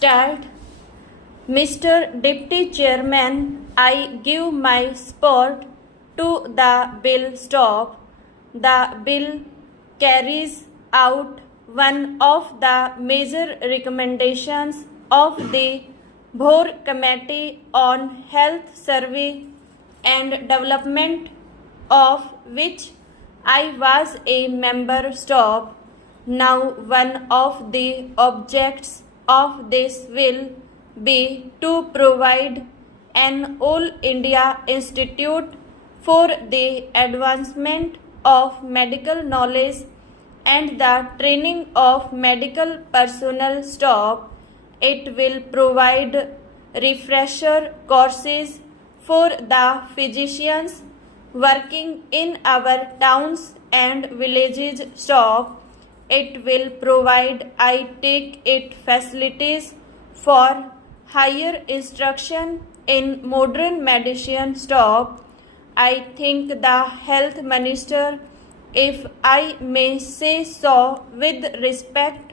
Start. Mr. Deputy Chairman, I give my support to the bill. Stop. The bill carries out one of the major recommendations of the Bhor Committee on Health Survey and Development, of which I was a member. Stop. Now, one of the objects of this will be to provide an All India Institute for the Advancement of Medical Knowledge and the Training of Medical Personnel. Stop. It will provide refresher courses for the physicians working in our towns and villages. Stop. It will provide, I take it, facilities for higher instruction in modern medicine. Stop. I think the health minister, if I may say so with respect,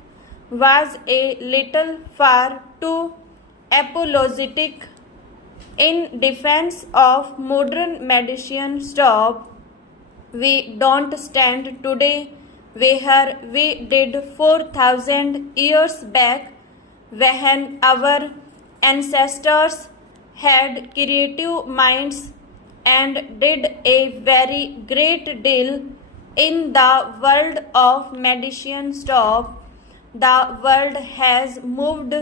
was a little far too apologetic in defense of modern medicine. Stop. We don't stand today where we did 4,000 years back, when our ancestors had creative minds and did a very great deal in the world of medicine. Stop. The world has moved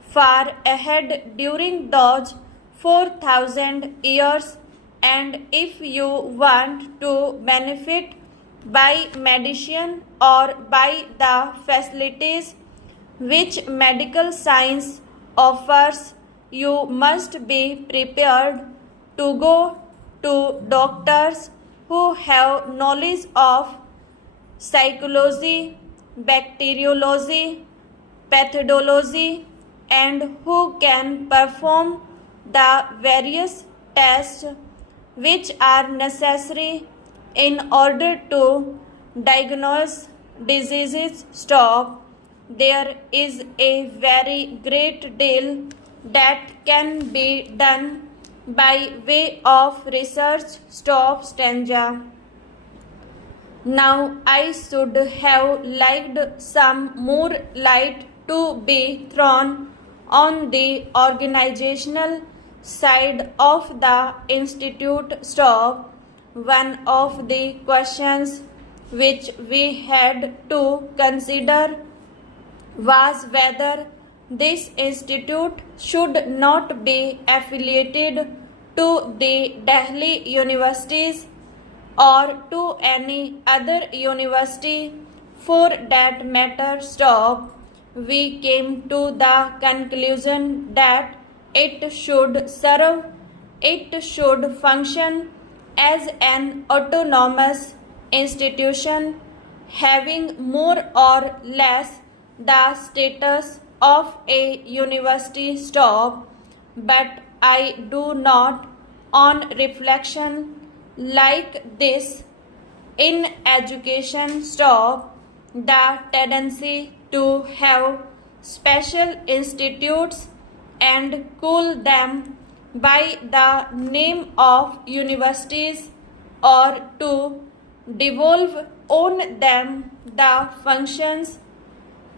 far ahead during those 4,000 years, and if you want to benefit by medicine or by the facilities which medical science offers, you must be prepared to go to doctors who have knowledge of psychology, bacteriology, pathology, and who can perform the various tests which are necessary in order to diagnose diseases. Stop. There is a very great deal that can be done by way of research. Stop. Stanza. Now I should have liked some more light to be thrown on the organizational side of the institute. Stop. One of the questions which we had to consider was whether this institute should not be affiliated to the Delhi universities or to any other university for that matter. Stop. We came to the conclusion that it should function as an autonomous institution having more or less the status of a university. Stop. But I do not, on reflection, like this in education. Stop. The tendency to have special institutes and call them by the name of universities, or to devolve on them the functions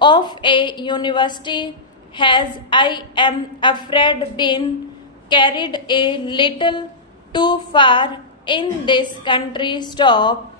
of a university, has, I am afraid, been carried a little too far in this country. Stop.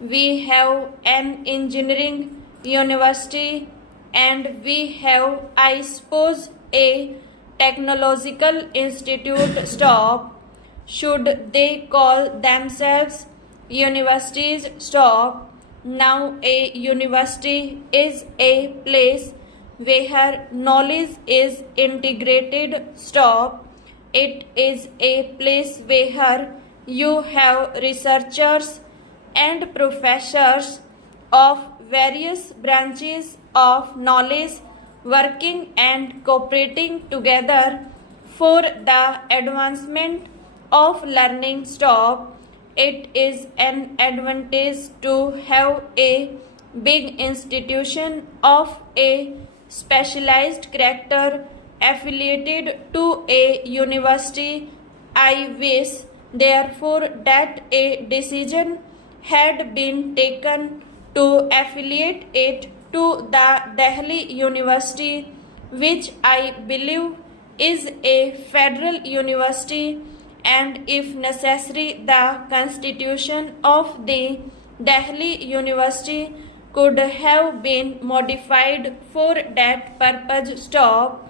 We have an engineering university and we have, I suppose, a technological institute. Stop. Should they call themselves universities? Stop. Now a university is a place where knowledge is integrated. Stop. It is a place where you have researchers and professors of various branches of knowledge working and cooperating together for the advancement of learning. Stop. It is an advantage to have a big institution of a specialized character affiliated to a university. I wish, therefore, that a decision had been taken to affiliate it to the Delhi University, which I believe is a federal university, and if necessary, the constitution of the Delhi University could have been modified for that purpose. Stop.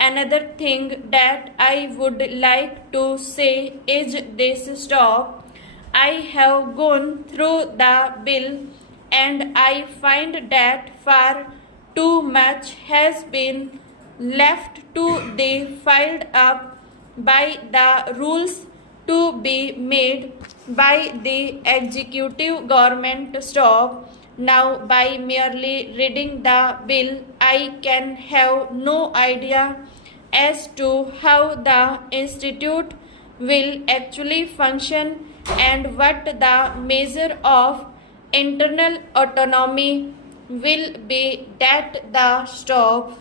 Another thing that I would like to say is this. Stop. I have gone through the bill and I find that far too much has been left to be filed up by the rules to be made by the executive government. Stop. Now, by merely reading the bill, I can have no idea as to how the institute will actually function and what the measure of internal autonomy will be. That the stop.